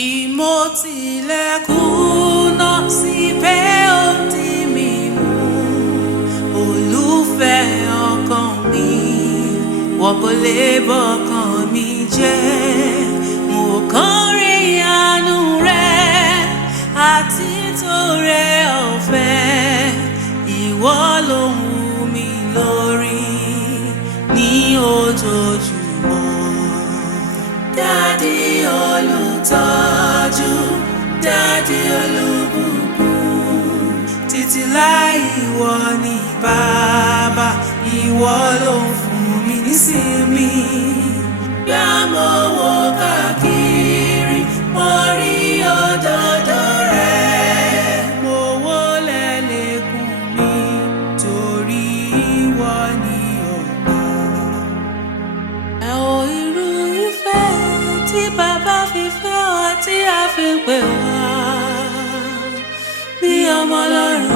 bí mo tilẹ̀ kùnà síbẹ̀ ó dì mí mú. Olùfẹ́ ọkàn mi, wọ́n kò lè bọ́kàn mi jẹ́. Mo kọrin àánú rẹ̀ àti torí ọ̀fẹ́. Ìwọ ló wù mí lórí ní ojoojúmọ́. Dádì olùtọ́jú, Dádì olùbùkún, títí láì ìwọ ni bàbá, ìwọ ló ń fún mi nísinmi. Bí mo wò káàkiri, mo rí òdodo rẹ̀. Mo wólẹ̀ lékún mi torí ìwọ ni ọba. Ẹ ò irú ìfẹ́ tí bàbá fi fẹ́ wa tí a fi pè wá bí ọmọ Ọlọ́run.